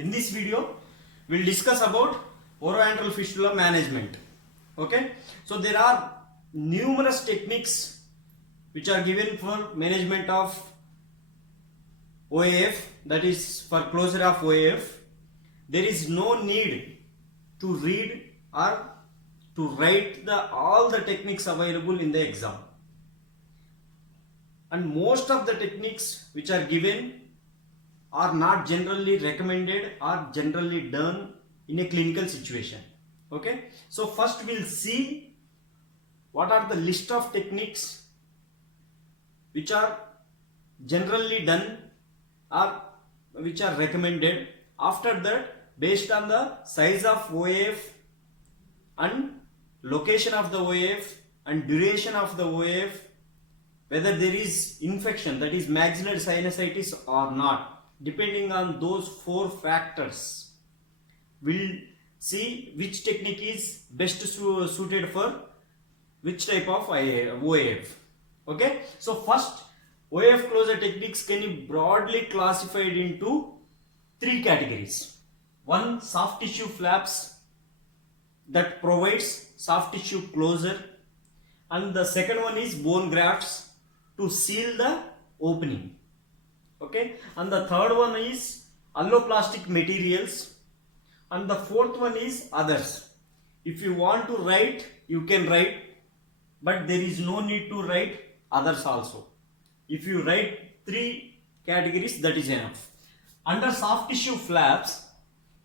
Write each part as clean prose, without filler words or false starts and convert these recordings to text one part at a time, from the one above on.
In this video, we'll discuss about oroantral fistula management. Okay, so there are numerous techniques which are given for management of OAF, that is for closure of OAF. There is no need to read or to write all the techniques available in the exam, and most of the techniques which are given are not generally recommended or generally done in a clinical situation. Okay, so first we'll see what are the list of techniques which are generally done or which are recommended. After that, based on the size of OAF and location of the OAF and duration of the OAF, whether there is infection, that is maxillary sinusitis or not, depending on those four factors, we'll see which technique is best suited for which type of OAF. Okay, so first, OAF closure techniques can be broadly classified into three categories. One, soft tissue flaps that provides soft tissue closure, and the second one is bone grafts to seal the opening. Okay, and the third one is alloplastic materials, and the fourth one is others. If you want to write, you can write, but there is no need to write others also. If you write three categories, that is enough. Under soft tissue flaps,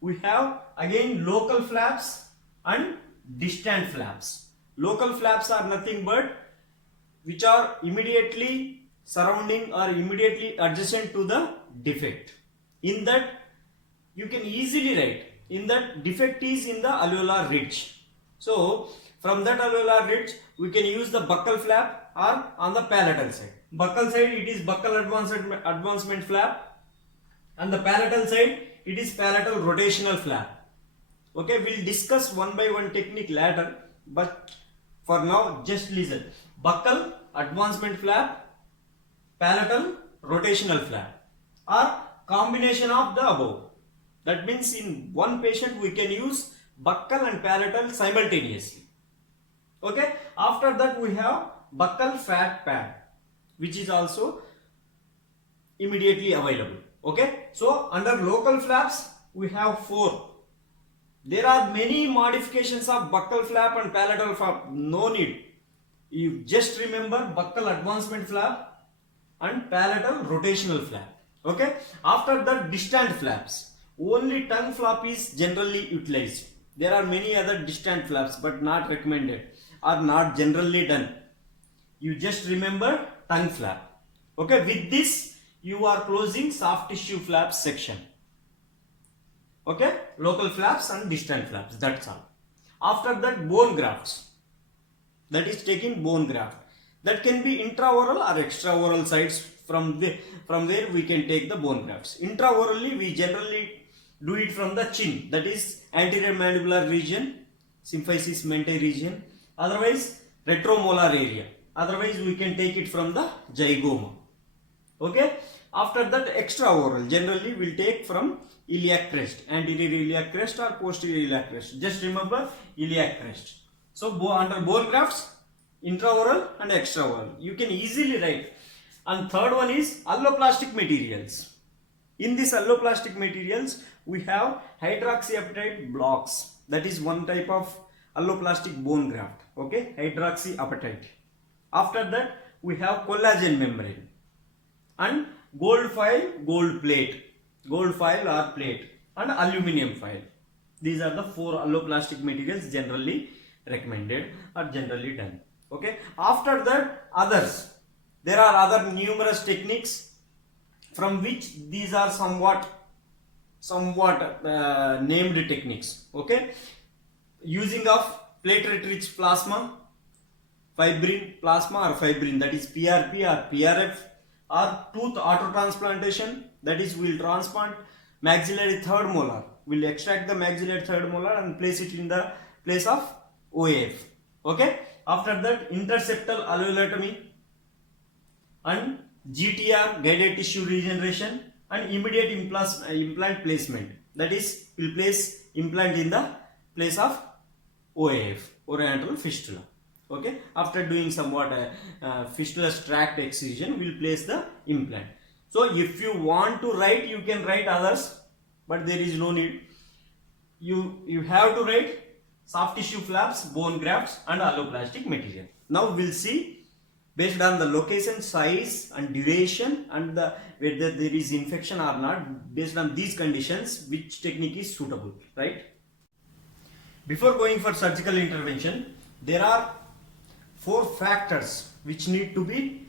we have again local flaps and distant flaps. Local flaps are nothing but which are immediately surrounding or immediately adjacent to the defect. In that, you can easily write, in that defect is in the alveolar ridge. So from that alveolar ridge, we can use the buccal flap or on the palatal side. Buccal side, it is buccal advancement flap, and the palatal side, it is palatal rotational flap. Okay, we'll discuss one by one technique later, but for now just listen. Buccal advancement flap, palatal rotational flap, or combination of the above. That means in one patient we can use buccal and palatal simultaneously. Okay, after that we have buccal fat pad, which is also immediately available. Okay, so under local flaps we have four. There are many modifications of buccal flap and palatal flap, no need. You just remember buccal advancement flap and palatal rotational flap. Okay, after that, distant flaps, only tongue flap is generally utilized. There are many other distant flaps but not recommended or not generally done. You just remember tongue flap. Okay, with this you are closing soft tissue flaps section. Okay, local flaps and distant flaps, that's all. After that, bone grafts, that is taking bone graft, that can be intraoral or extraoral sites, from where we can take the bone grafts. Intraorally, we generally do it from the chin, that is anterior mandibular region, symphysis mentae region, otherwise retromolar area, otherwise we can take it from the zygoma. Okay, after that, extraoral, generally we'll take from iliac crest, anterior iliac crest or posterior iliac crest. Just remember iliac crest. So under bone grafts, intraoral and extraoral, you can easily write. And third one is alloplastic materials. In this alloplastic materials, we have hydroxyapatite blocks. That is one type of alloplastic bone graft. Okay, hydroxyapatite. After that, we have collagen membrane and gold foil, gold plate, gold foil or plate, and aluminium foil. These are the four alloplastic materials generally recommended or generally done. Okay, after that, others. There are other numerous techniques from which these are somewhat named techniques. Okay, using of platelet-rich plasma, fibrin plasma or fibrin, that is PRP or PRF, or tooth autotransplantation, that is we'll transplant maxillary third molar, we'll extract the maxillary third molar and place it in the place of OAF. Okay, after that, interseptal alveolotomy and GTR, guided tissue regeneration, and immediate implant placement. That is, we'll place implant in the place of OAF, Oroantral fistula. Okay, after doing somewhat fistula tract excision, we'll place the implant. So if you want to write, you can write others, but there is no need. You have to write soft tissue flaps, bone grafts and alloplastic material. Now we'll see based on the location, size and duration and whether there is infection or not, based on these conditions, which technique is suitable, right? Before going for surgical intervention, there are 4 factors which need to be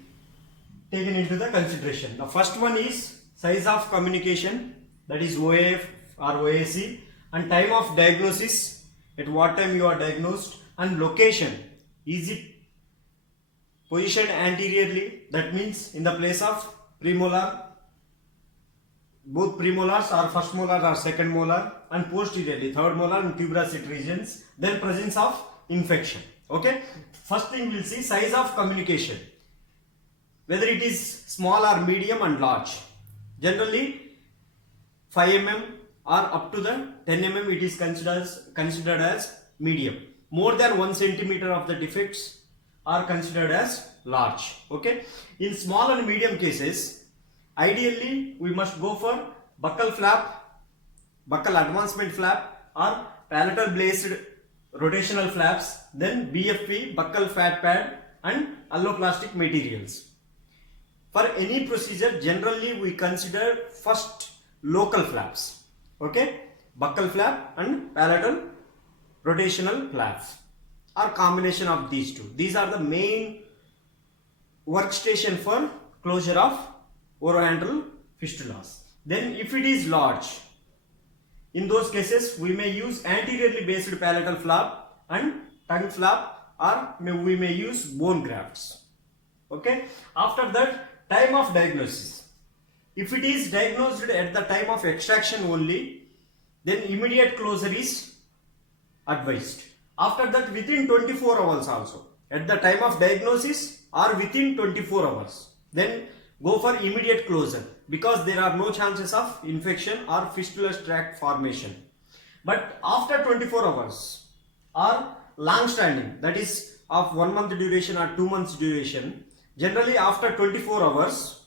taken into the consideration. The first one is size of communication, that is OAF or OAC, and time of diagnosis, at what time you are diagnosed, and location. Is it positioned anteriorly, that means in the place of premolar, both premolars or first molar or second molar, and posteriorly third molar and tuberosity regions, then presence of infection. Okay, first thing we'll see size of communication, whether it is small or medium and large. Generally 5 mm or up to the 10 mm it is considered as medium. More than 1 centimeter of the defects are considered as large. Okay, in small and medium cases, ideally we must go for buccal flap, buccal advancement flap, or palatal blazed rotational flaps, then BFP, buccal fat pad and alloplastic materials. For any procedure, generally we consider first local flaps. Okay, buccal flap and palatal rotational flaps, or combination of these two. These are the main workstation for closure of oroantral fistulas. Then if it is large, in those cases we may use anteriorly based palatal flap and tongue flap, or we may use bone grafts. Okay, after that, time of diagnosis. If it is diagnosed at the time of extraction only, then immediate closure is advised. After that, within 24 hours also, at the time of diagnosis or within 24 hours, then go for immediate closure, because there are no chances of infection or fistula tract formation. But after 24 hours or long standing, that is of 1 month duration or 2 months duration, generally after 24 hours,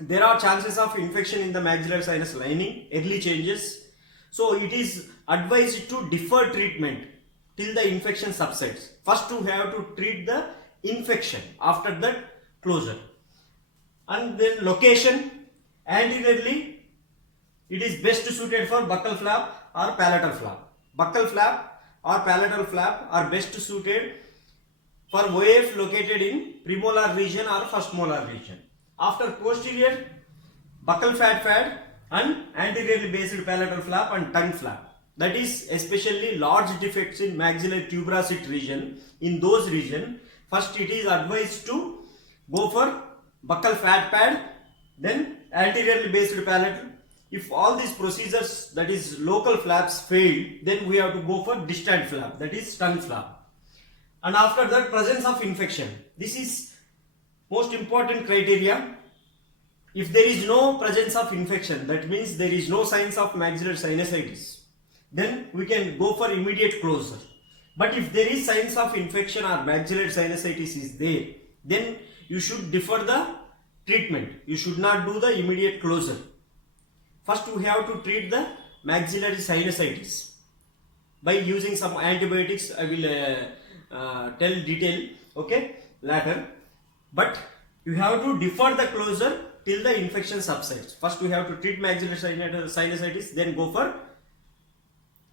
there are chances of infection in the maxillary sinus lining, early changes. So it is advised to defer treatment till the infection subsides. First you have to treat the infection, after that closure. And then location, anteriorly it is best suited for buccal flap or palatal flap. Buccal flap or palatal flap are best suited for OAF located in premolar region or first molar region. After posterior, buccal fat pad and anteriorly based palatal flap and tongue flap. That is especially large defects in maxillary tuberosity region. In those regions, first it is advised to go for buccal fat pad, then anteriorly based palatal. If all these procedures, that is local flaps, fail, then we have to go for distant flap, that is tongue flap. And after that, presence of infection. This is most important criteria. If there is no presence of infection, that means there is no signs of maxillary sinusitis, then we can go for immediate closure. But if there is signs of infection or maxillary sinusitis is there, then you should defer the treatment. You should not do the immediate closure. First we have to treat the maxillary sinusitis by using some antibiotics. I will tell detail, okay, later. But you have to defer the closure till the infection subsides. First we have to treat maxillary sinusitis, then go for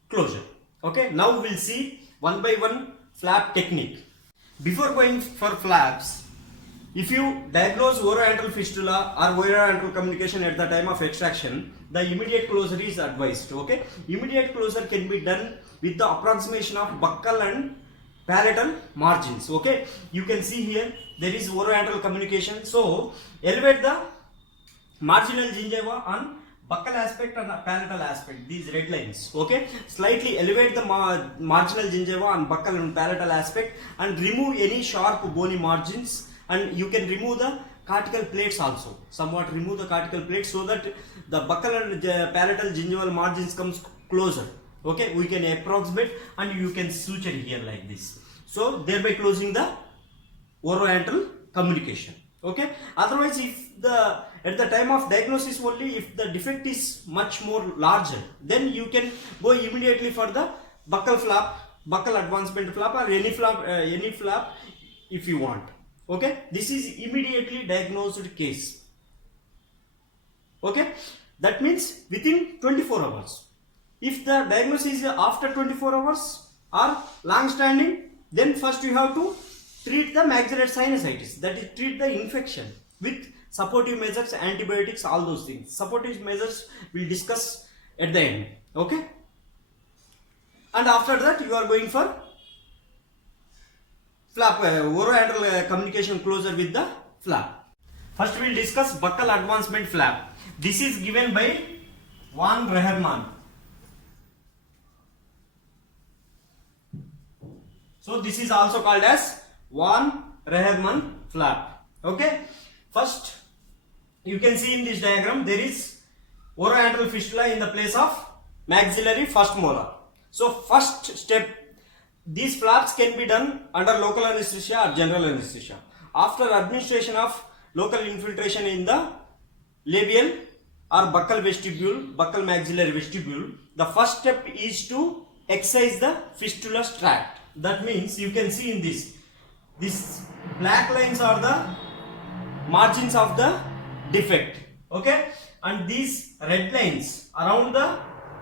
closure. Okay, now we will see one by one flap technique. Before going for flaps, if you diagnose oroantral fistula or oroantral communication at the time of extraction, the immediate closure is advised. Okay, immediate closure can be done with the approximation of buccal and palatal margins. Okay, you can see here there is oroantral communication. So elevate the marginal gingiva on buccal aspect and palatal aspect, these red lines. Okay, slightly elevate the marginal gingiva on buccal and palatal aspect and remove any sharp bony margins, and you can remove the cortical plates also. Somewhat remove the cortical plates so that the buccal and palatal gingival margins comes closer. Okay, we can approximate and you can suture here like this. So thereby closing the oroantral communication. Okay, otherwise if the at the time of diagnosis only, if the defect is much more larger, then you can go immediately for the buccal flap, buccal advancement flap, or any flap if you want. Okay, this is immediately diagnosed case. Okay, that means within 24 hours. If the diagnosis is after 24 hours or long standing, then first you have to treat the maxillary sinusitis, that is treat the infection with supportive measures, antibiotics, all those things. Supportive measures we'll discuss at the end. Okay, and after that you are going for flap, oroantral communication closure with the flap. First we will discuss buccal advancement flap. This is given by Van Reherman. So this is also called as Van Reherman flap. Okay, first you can see in this diagram there is oroantral fistula in the place of maxillary first molar. So first step, these flaps can be done under local anesthesia or general anesthesia. After administration of local infiltration in the labial or buccal vestibule, buccal maxillary vestibule, the first step is to excise the fistula tract. That means you can see in this black lines are the margins of the defect. Okay, and these red lines around the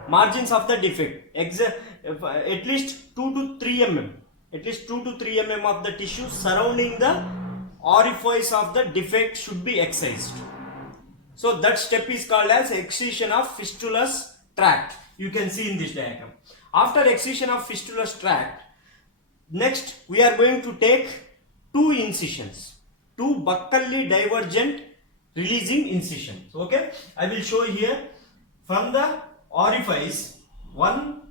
margins of the defect, at least 2 to 3 mm, at least 2 to 3 mm of the tissue surrounding the orifice of the defect should be excised. So that step is called as excision of fistulous tract. You can see in this diagram. After excision of fistulous tract, next we are going to take 2 incisions, 2 buccally divergent releasing incisions. Okay, I will show here from the orifice, 1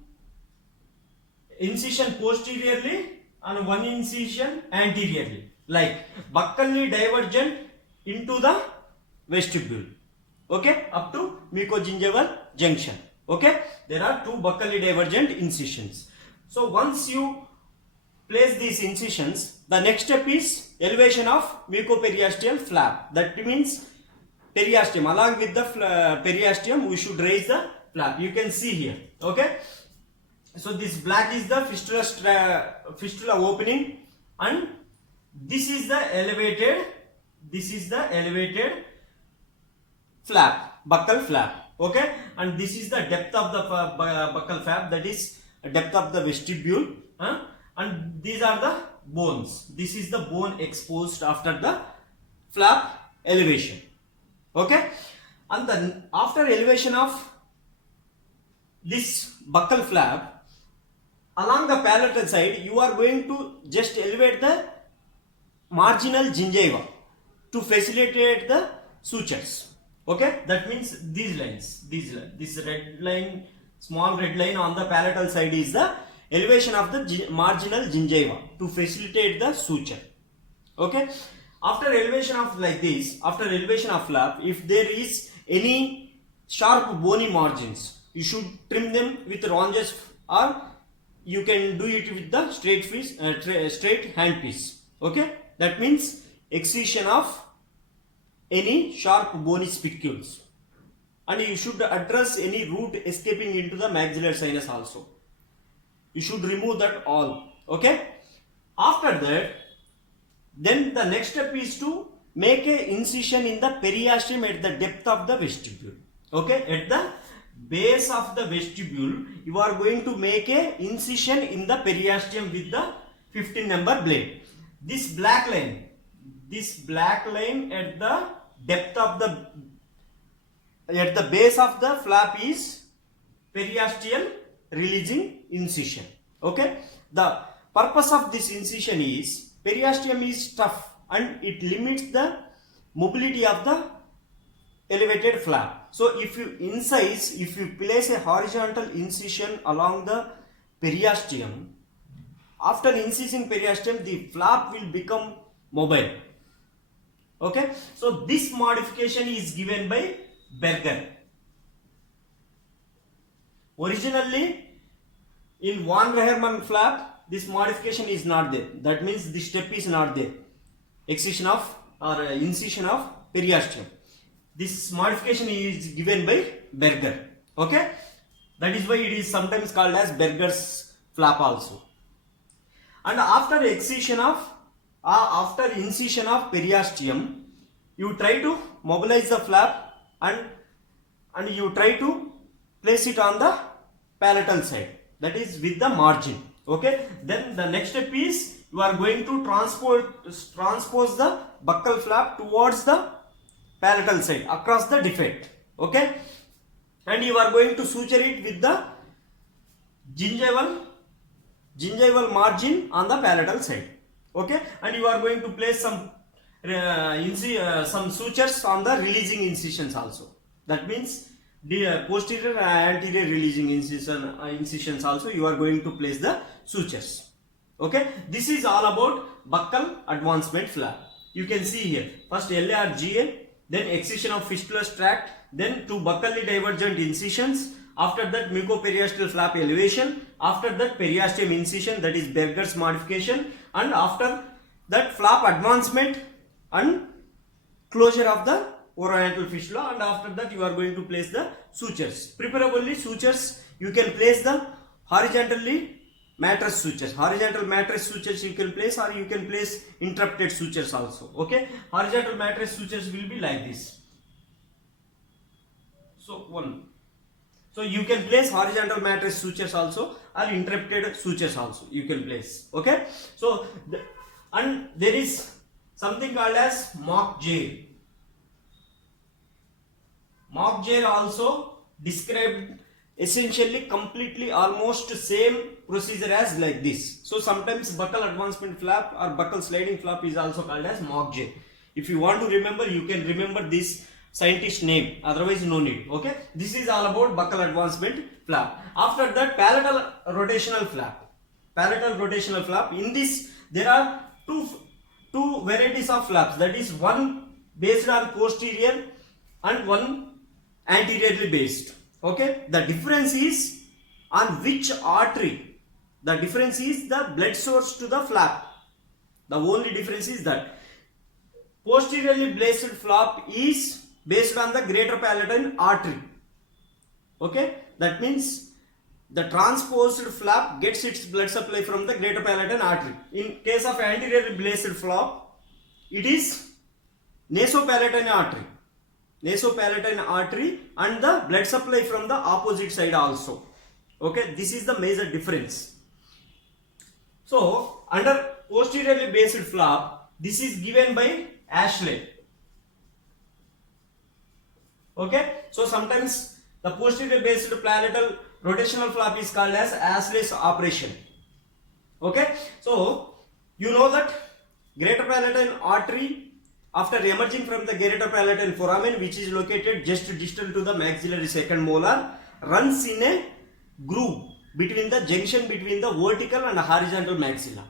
incision posteriorly and 1 incision anteriorly, like buccally divergent into the vestibule. Okay, up to mucogingival junction. Okay, there are 2 buccally divergent incisions. So once you place these incisions, the next step is elevation of mucoperiosteal flap. That means periosteum, along with the periosteum we should raise the flap. You can see here. Okay, so this black is the fistula opening, and this is the elevated flap, buccal flap. Okay, and this is the depth of the buccal flap, that is depth of the vestibule. And these are the bones. This is the bone exposed after the flap elevation. Okay, and then after elevation of this buccal flap, along the palatal side you are going to just elevate the marginal gingiva to facilitate the sutures. Okay, that means these lines, this red line, small red line on the palatal side is the elevation of the marginal gingiva to facilitate the suture. Okay, after elevation of like this, after elevation of flap, if there is any sharp bony margins, you should trim them with ronges, or you can do it with the straight handpiece. Okay, that means excision of any sharp bony spicules, and you should address any root escaping into the maxillary sinus also. You should remove that all. Okay, after that, then the next step is to make a incision in the periosteum at the depth of the vestibule. Okay, at the base of the vestibule you are going to make a incision in the periosteum with the 15 number blade. This black line at the depth of at the base of the flap is periosteal releasing incision. Okay, the purpose of this incision is periosteum is tough and it limits the mobility of the elevated flap. So if you place a horizontal incision along the periosteum, after incising periosteum the flap will become mobile. Okay, so this modification is given by Berger. Originally in von Reherman flap, this modification is not there. That means this step is not there. Excision of or incision of periosteum. This modification is given by Berger. Okay, that is why it is sometimes called as Berger's flap also. And after incision of periosteum, you try to mobilize the flap and you try to place it on the palatal side, that is with the margin. Okay, then the next step is you are going to transpose the buccal flap towards the palatal side across the defect. Okay, and you are going to suture it with the gingival margin on the palatal side. Okay, and you are going to place some sutures on the releasing incisions also. That means the posterior and anterior releasing incisions also you are going to place the sutures. Okay, this is all about buccal advancement flap. You can see here, first LARGA, then excision of fistulous tract, then two buccally divergent incisions. After that, mucoperiosteal flap elevation. After that, periosteum incision, that is Berger's modification. And after that, flap advancement and closure of the oroantral fistula. And after that, you are going to place the sutures. Preferably sutures, you can place the horizontally mattress sutures. Horizontal mattress sutures you can place, or you can place interrupted sutures also. Okay, horizontal mattress sutures will be like this. So you can place horizontal mattress sutures also, or interrupted sutures also you can place. Okay, so and there is something called as mock jail. Mock jail also described essentially completely almost same procedure as like this. So sometimes buccal advancement flap or buccal sliding flap is also called as mock jail. If you want to remember, you can remember this scientist name, otherwise no need. Okay, this is all about buccal advancement flap. After that, palatal rotational flap. Palatal rotational flap, in this there are two varieties of flaps, that is one based on posterior and one anteriorly based. Okay, the difference is on which artery. The difference is the blood source to the flap. The only difference is that posteriorly based flap is based on the greater palatine artery. Okay, that means the transposed flap gets its blood supply from the greater palatine artery. In case of anteriorly based flap, it is nasopalatine artery. Nasopalatine artery and the blood supply from the opposite side also. Okay, this is the major difference. So under posteriorly based flap, this is given by Ashley. Okay, so sometimes the posterior based palatal rotational flap is called as Ashley's operation. Okay, so you know that greater palatine artery, after emerging from the greater palatine foramen, which is located just distal to the maxillary second molar, runs in a groove between the junction between the vertical and horizontal maxilla.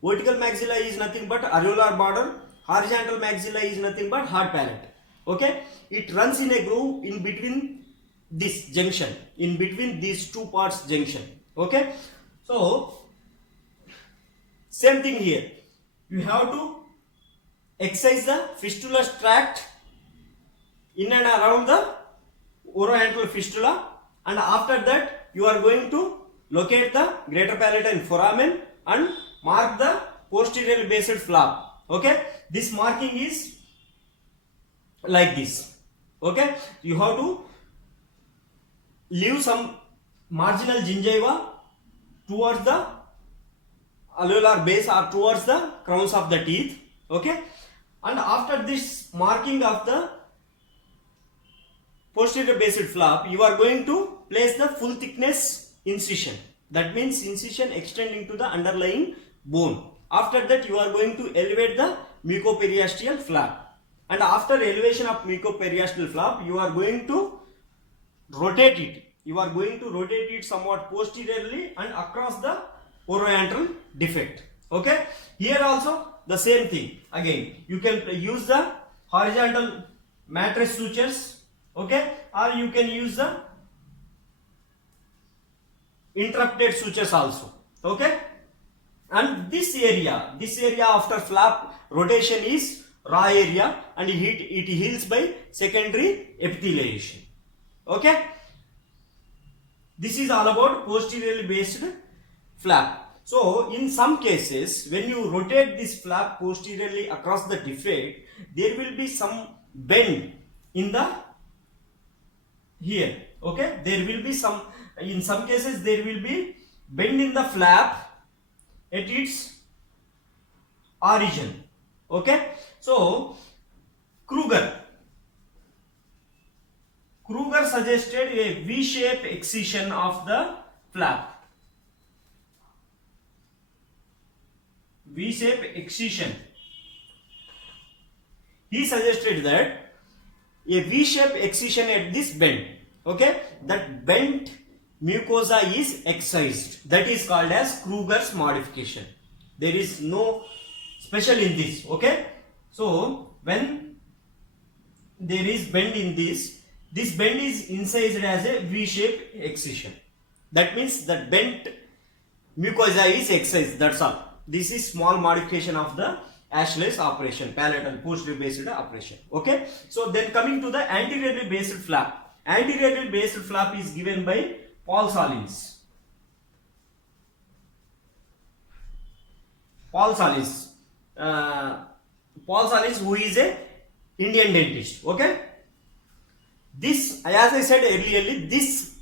Vertical maxilla is nothing but areolar border, horizontal maxilla is nothing but hard palate. Okay, it runs in a groove in between this junction, in between these two parts junction. Okay, so same thing here, you have to excise the fistulous tract in and around the oroantral fistula, and after that you are going to locate the greater palatine foramen and mark the posterior based flap. Okay, this marking is like this. Okay, you have to leave some marginal gingiva towards the alveolar base or towards the crowns of the teeth. Okay, and after this marking of the posterior based flap, you are going to place the full thickness incision. That means incision extending to the underlying bone. After that, you are going to elevate the mucoperiosteal flap. And after elevation of mucoperiosteal flap, you are going to rotate it. You are going to rotate it somewhat posteriorly and across the oroantral defect. Okay, here also the same thing. Again, you can use the horizontal mattress sutures, okay, or you can use the interrupted sutures also, okay. And this area after flap rotation is raw area, and it heals by secondary epitheliation, okay. This is all about posteriorly based flap. So in some cases, when you rotate this flap posteriorly across the defect, there will be some bend in the here, okay. There will be some, in some cases there will be bend in the flap at its origin, okay. So Kruger suggested a V-shaped excision of the flap. V-shaped excision. He suggested that a V-shaped excision at this bend, okay, that bent mucosa is excised. That is called as Kruger's modification. There is no special in this, okay. So when there is bend in this bend is incised as a V-shaped excision. That means that bent mucosa is excised, that's all. This is small modification of the Ashley's operation, palatal posterior based operation, okay. So then coming to the anteriorly based flap. Anteriorly based flap is given by Paul Salins. Paul Salins, who is a Indian dentist, okay. This, as I said earlier, this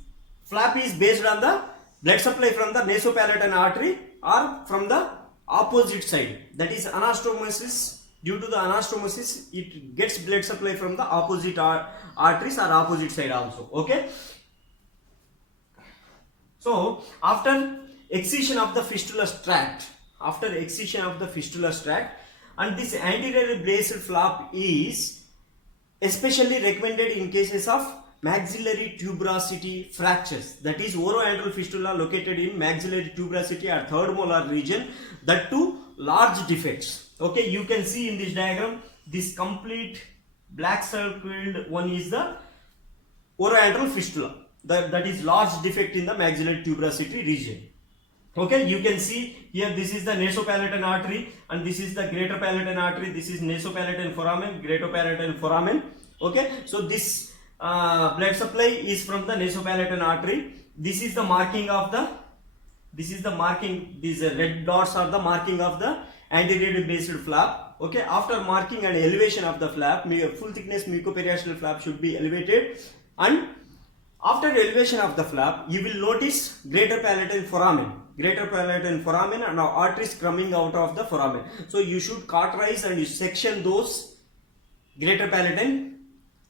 flap is based on the blood supply from the nasopalatine artery or from the opposite side, that is anastomosis. Due to the anastomosis, it gets blood supply from the opposite arteries or opposite side also, okay. So after excision of the fistula tract, and this anterior based flap is especially recommended in cases of maxillary tuberosity fractures, that is oroantral fistula located in maxillary tuberosity or third molar region, that too large defects, okay. You can see in this diagram, this complete black circled one is the oroantral fistula, that is large defect in the maxillary tuberosity region, okay. You can see here, this is the nasopalatine artery and this is the greater palatine artery. This is nasopalatine foramen, greater palatine foramen, okay. So this blood supply is from the nasopalatine artery. This is the marking of the, these red dots are the marking of the anteriorly based flap, okay. After marking and elevation of the flap, full thickness mucoperiosteal flap should be elevated, and after elevation of the flap, you will notice greater palatine foramen and arteries coming out of the foramen. So you should cauterize and you section those greater palatine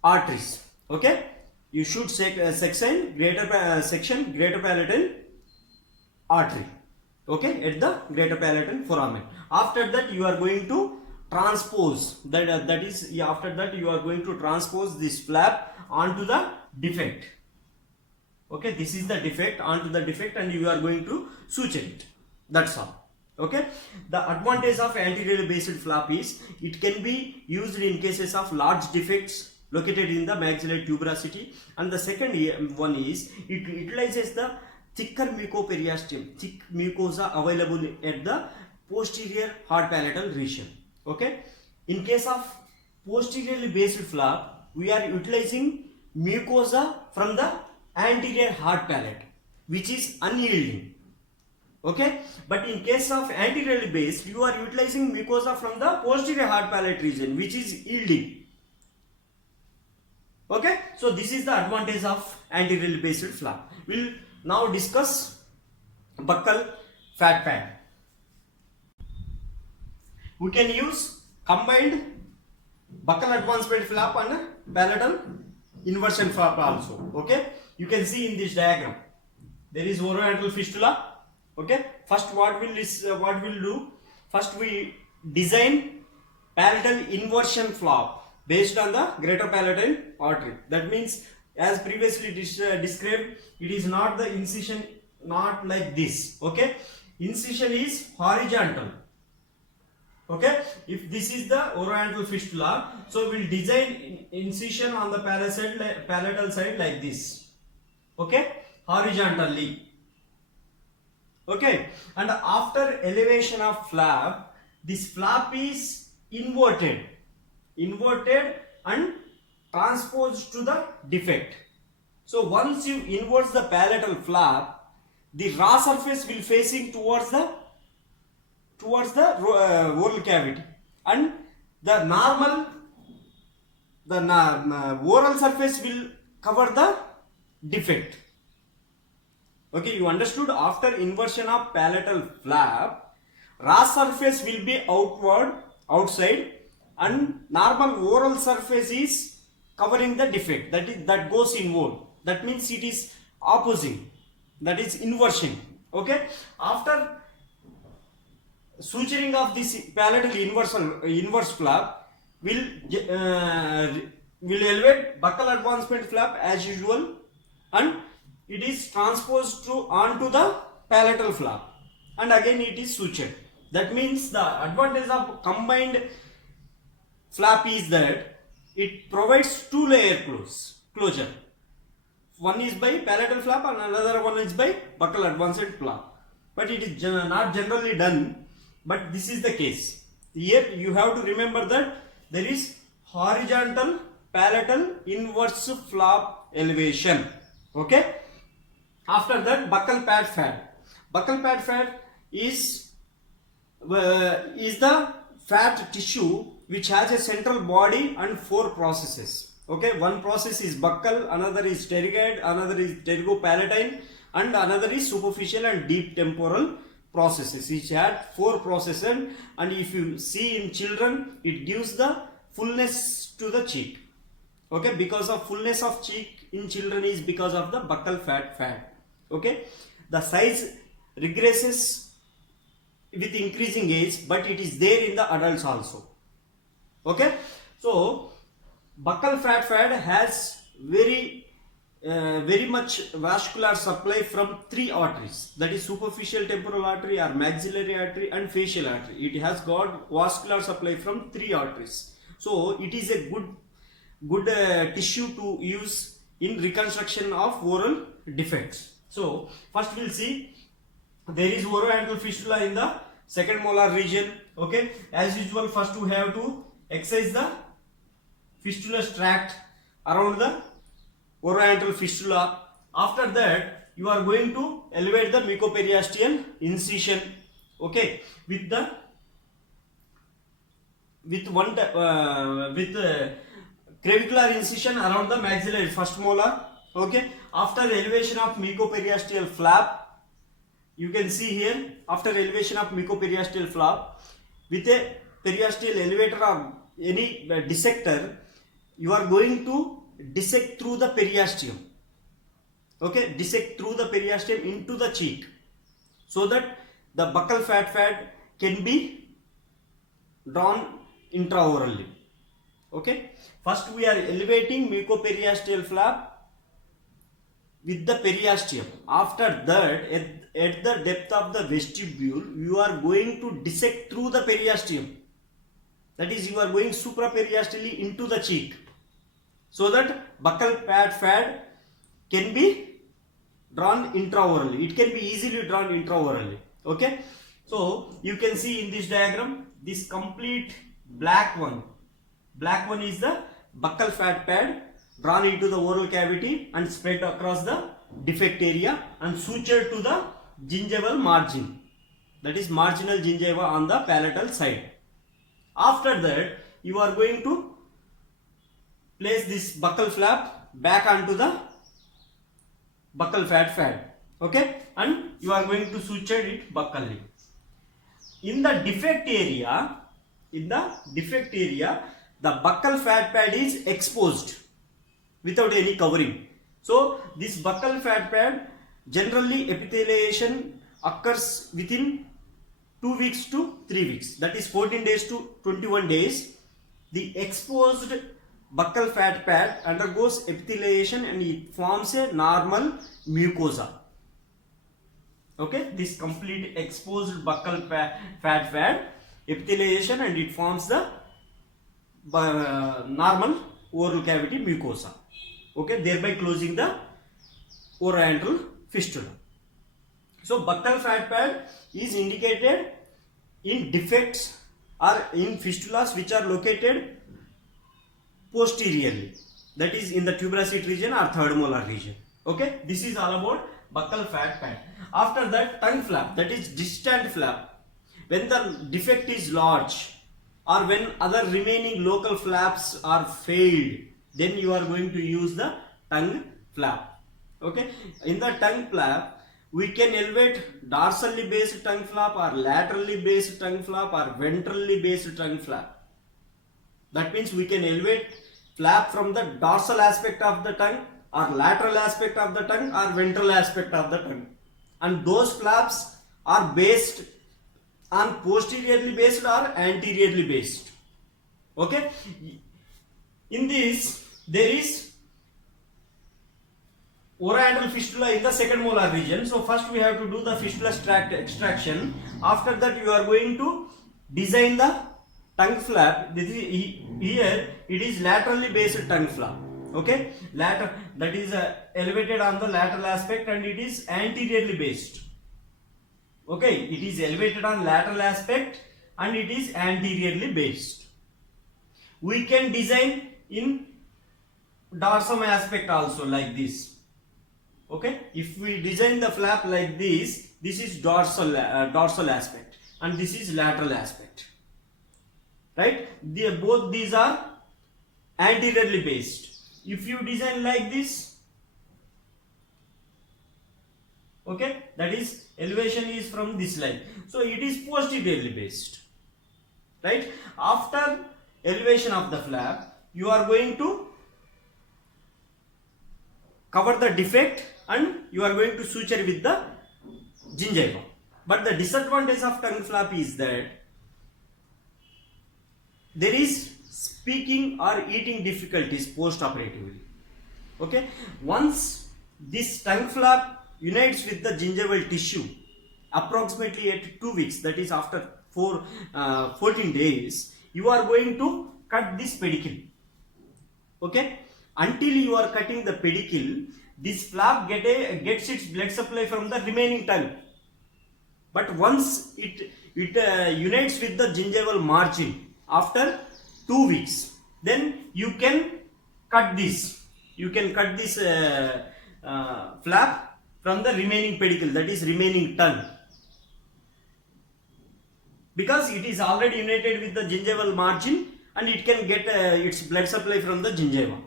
arteries, okay. You should section greater palatine artery, okay, at the greater palatine foramen. After that you are going to transpose after that you are going to transpose this flap onto the defect, okay. This is the defect, onto the defect, and you are going to suture it, that's all, okay. The advantage of anteriorly based flap is it can be used in cases of large defects located in the maxillary tuberosity, and the second one is it utilizes the thicker mucoperiosteum, thick mucosa available at the posterior hard palatal region, okay. In case of posteriorly based flap, we are utilizing mucosa from the anterior hard palate, which is unyielding, okay. But in case of anteriorly based, you are utilizing mucosa from the posterior hard palate region, which is yielding, okay. So this is the advantage of anteriorly based flap. We'll now discuss buccal fat pad. We can use combined buccal advancement flap and palatal inversion flap also, okay. You can see in this diagram, there is oroantral fistula, okay. First what we'll do, first we design palatal inversion flap based on the greater palatine artery. That means, as previously described, it is not the incision, not like this, okay. Incision is horizontal, Okay, if this is the oroantral fistula, so we'll design incision on the palatal side like this. Okay, horizontally. Okay, and after elevation of flap, this flap is inverted and transposed to the defect. So once you invert the palatal flap, the raw surface will facing towards the oral cavity, and the oral surface will cover the defect. Okay, you understood? After inversion of palatal flap, raw surface will be outside, and normal oral surface is covering the defect, that goes inward. That means it is opposing, that is inversion. Okay, after suturing of this palatal inverse flap, will elevate buccal advancement flap as usual, and it is transposed onto the palatal flap, and again it is sutured. That means the advantage of combined flap is that it provides two layer closure. One is by palatal flap and another one is by buccal advancement flap. But it is not generally done. But this is the case. Here you have to remember that there is horizontal palatal inverse flap elevation. Okay. After that, buccal pad fat. Buccal pad fat is the fat tissue which has a central body and four processes. Okay, one process is buccal, another is pterygoid, another is pterygopalatine, and another is superficial and deep temporal processes. Each had four processes, and if you see in children, it gives the fullness to the cheek. Okay, because of fullness of cheek in children is because of the buccal fat. Okay, the size regresses with increasing age, but it is there in the adults also. Okay, so buccal fat has very much vascular supply from three arteries, that is superficial temporal artery or maxillary artery and facial artery. It has got vascular supply from three arteries, so it is a good tissue to use in reconstruction of oral defects. So first we'll see there is oroantral fistula in the second molar region. Okay, as usual, first we have to excise the fistula tract around the oroantral fistula. After that, you are going to elevate the mucoperiosteal incision. Okay, with clavicular incision around the maxillary first molar. Okay, after elevation of mucoperiosteal flap, you can see here, after elevation of mucoperiosteal flap with a periosteal elevator or any dissector, you are going to dissect through the periosteum. Okay, dissect through the periosteum into the cheek, so that the buccal fat can be drawn intraorally. Okay, first we are elevating mucoperiosteal flap with the periosteum. After that, at the depth of the vestibule, you are going to dissect through the periosteum. That is, you are going supraperiosteally into the cheek, so that buccal fat can be drawn intraorally. It can be easily drawn intraorally. Okay, so you can see in this diagram, this complete black one is the buccal fat pad drawn into the oral cavity and spread across the defect area and sutured to the gingival margin, that is marginal gingiva on the palatal side. After that, you are going to place this buccal flap back onto the buccal fat. Okay, and you are going to suture it buccally. In the defect area, the buccal fat pad is exposed without any covering. So this buccal fat pad, generally epitheliation occurs within 2 weeks to 3 weeks, that is 14 days to 21 days. The exposed buccal fat pad undergoes epitheliation and it forms a normal mucosa. Okay, this complete exposed buccal fat pad epithelialization and it forms the normal oral cavity mucosa. Okay, thereby closing the oroantral fistula. So buccal fat pad is indicated in defects or in fistulas which are located posteriorly, that is in the tuberosity region or third molar region. Okay, this is all about buccal fat pad. After that, tongue flap, that is distant flap. When the defect is large or when other remaining local flaps are failed, then you are going to use the tongue flap. Okay, in the tongue flap, we can elevate dorsally based tongue flap or laterally based tongue flap or ventrally based tongue flap. That means we can elevate flap from the dorsal aspect of the tongue or lateral aspect of the tongue or ventral aspect of the tongue. And those flaps are based on posteriorly based or anteriorly based. Okay. In this, there is oroantral fistula in the second molar region. So first we have to do the fistula extraction. After that you are going to design the tongue flap. This is, here it is laterally based tongue flap. Okay, lateral, that is elevated on the lateral aspect and it is anteriorly based. Okay, it is elevated on lateral aspect and it is anteriorly based. We can design in dorsum aspect also like this. Okay, if we design the flap like this, this is dorsal aspect and this is lateral aspect, right? Both these are anteriorly based. If you design like this, okay, that is elevation is from this line, so it is posteriorly based, right? After elevation of the flap, you are going to cover the defect and you are going to suture with the gingiva. But the disadvantage of tongue flap is that there is speaking or eating difficulties post-operatively. Okay, once this tongue flap unites with the gingival tissue approximately at 2 weeks, that is after 14 days, you are going to cut this pedicule. Okay, until you are cutting the pedicule, this flap gets its blood supply from the remaining tongue. But once it unites with the gingival margin after 2 weeks, then you can cut this. You can cut this flap from the remaining pedicule, that is remaining tongue, because it is already united with the gingival margin and it can get its blood supply from the gingiva.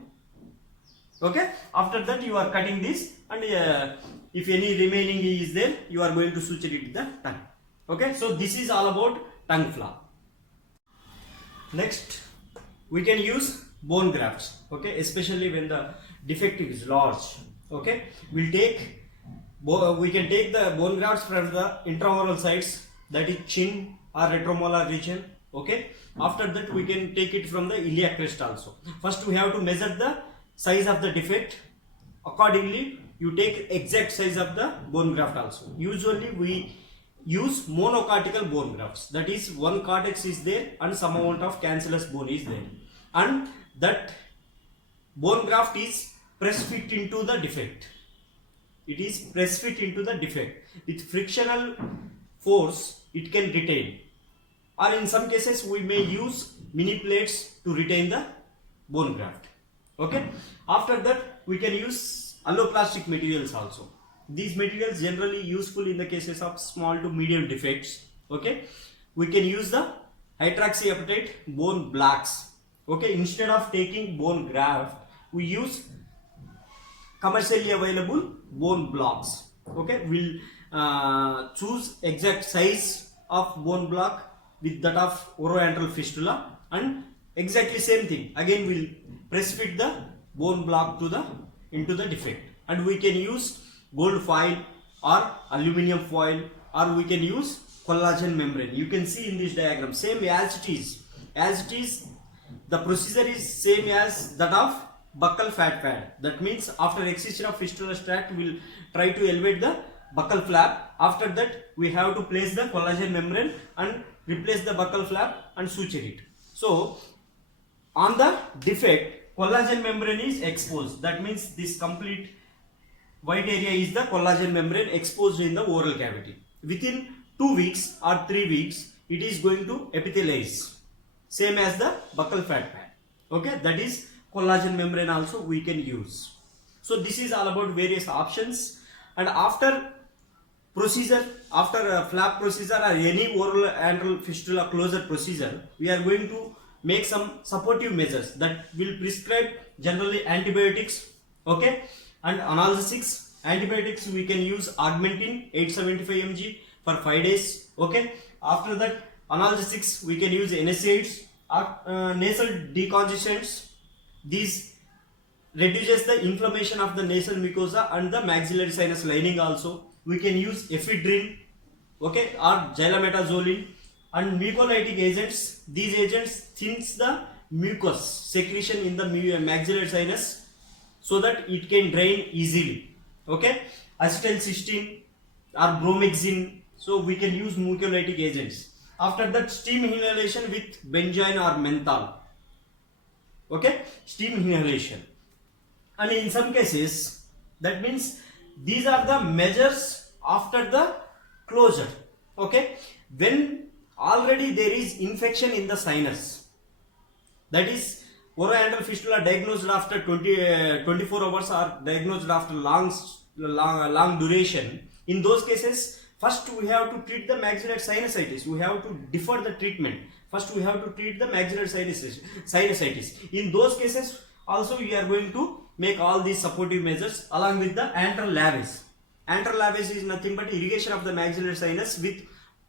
Okay, after that you are cutting this and if any remaining is there, you are going to suture it with the tongue. Okay, so this is all about tongue flap. Next, we can use bone grafts. Okay, especially when the defect is large. Okay, we can take the bone grafts from the intraoral sides, that is chin or retromolar region. Okay, after that we can take it from the iliac crest also. First we have to measure the size of the defect. Accordingly, you take exact size of the bone graft also. Usually we use monocortical bone grafts, that is one cortex is there and some amount of cancellous bone is there, and that bone graft is press fit into the defect. It is press fit into the defect. With frictional force it can retain, or in some cases we may use mini plates to retain the bone graft. Okay, after that we can use alloplastic materials also. These materials generally useful in the cases of small to medium defects. Okay, we can use the hydroxyapatite bone blocks. Okay, instead of taking bone graft, we use commercially available bone blocks. Okay, we'll choose exact size of bone block with that of oroantral fistula, and exactly same thing again we'll press fit the bone block into the defect, and we can use gold foil or aluminum foil, or we can use collagen membrane. You can see in this diagram same as it is. The procedure is same as that of buccal fat pad. That means after excision of fistula tract, we will try to elevate the buccal flap. After that we have to place the collagen membrane and replace the buccal flap and suture it. So on the defect, collagen membrane is exposed. That means this complete white area is the collagen membrane exposed in the oral cavity. Within 2 weeks or 3 weeks, it is going to epithelialize, same as the buccal fat pad. Okay, that is collagen membrane also we can use. So this is all about various options. And after procedure, after a flap procedure or any oral antral fistula closure procedure, we are going to make some supportive measures that will prescribe generally antibiotics, okay, and analgesics. Antibiotics we can use augmentin 875 mg for 5 days, okay. After that, analgesics we can use NSAIDs, nasal decongestants. These reduces the inflammation of the nasal mucosa and the maxillary sinus lining. Also we can use ephedrine, okay, or xylometazoline. And mucolytic agents, these agents thins the mucus secretion in the maxillary sinus so that it can drain easily, okay. Acetylcysteine or bromhexine, so we can use mucolytic agents. After that, steam inhalation with benzoin or menthol, okay, steam inhalation. And in some cases, that means these are the measures after the closure, okay. When already there is infection in the sinus, that is oroantral fistula diagnosed after 24 hours or diagnosed after long duration. In those cases, first we have to treat the maxillary sinusitis. We have to defer the treatment. First we have to treat the maxillary sinusitis. In those cases also we are going to make all these supportive measures along with the antral lavage. Antral lavage is nothing but irrigation of the maxillary sinus with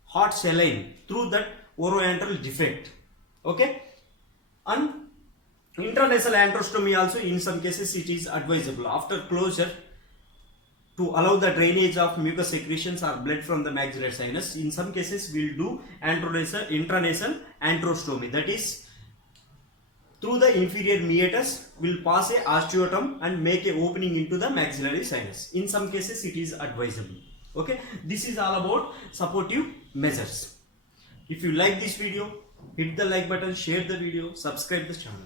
hot saline through that oroantral defect, okay. And intranasal antrostomy also in some cases it is advisable after closure to allow the drainage of mucus secretions or blood from the maxillary sinus. In some cases we will do intranasal antrostomy, that is through the inferior meatus will pass a osteotomy and make a opening into the maxillary sinus. In some cases it is advisable, okay. This is all about supportive measures. If you like this video, hit the like button, share the video, subscribe the channel.